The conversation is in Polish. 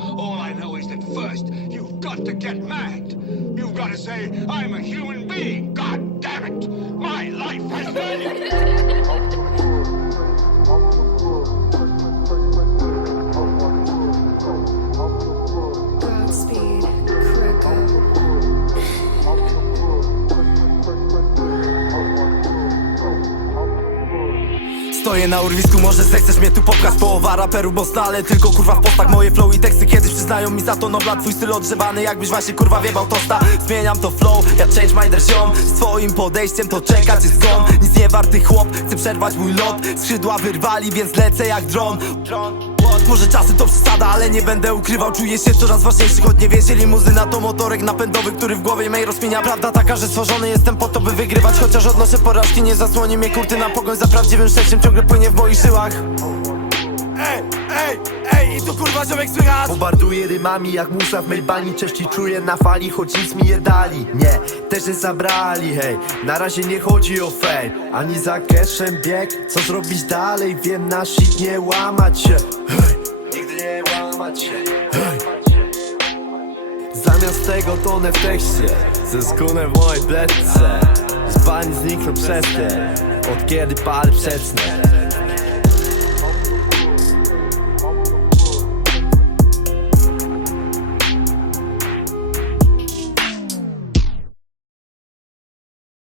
All I know is that first, you've got to get mad. You've got to say, I'm a human being, god damn it! My life has Stoję na urwisku, może zechcesz mnie tu popchać Połowa raperu, bo stale tylko kurwa w postach Moje flow i teksty kiedyś przyznają mi za to nobla Twój styl odgrzewany, jakbyś właśnie kurwa wiebał tosta. Zmieniam to flow, ja change my ziom Z twoim podejściem to czekać jest gon Nic nie warty chłop, chcę przerwać mój lot. Skrzydła wyrwali, więc lecę jak dron może czasy to przesada, ale nie będę ukrywał. Czuję się coraz ważniejszy, choć nie wiezie limuzyna To motorek napędowy, który w głowie mej rozkminia Prawda taka, że stworzony jestem po to, by wygrywać. Chociaż odnoszę porażki, nie zasłoni mnie kurtyna Pogoń za prawdziwym szczęściem ciągle płynie w moich żyłach. Ej, ej, ej, i tu kurwa ziomek słychać Bombarduję rymami jak musa w Melbani. Cześć czuję na fali, choć nic mi nie dali. Nie, też nie zabrali, hej. Na razie nie chodzi o fame Ani za cashem bieg. Co zrobić dalej? Wiem na shit nie łamać się. Hej, nigdy nie łamać się. Hej. Zamiast tego tonę w tekście. Ze skunem w mojej beczce Z bani znikną przez Od kiedy palę przecnę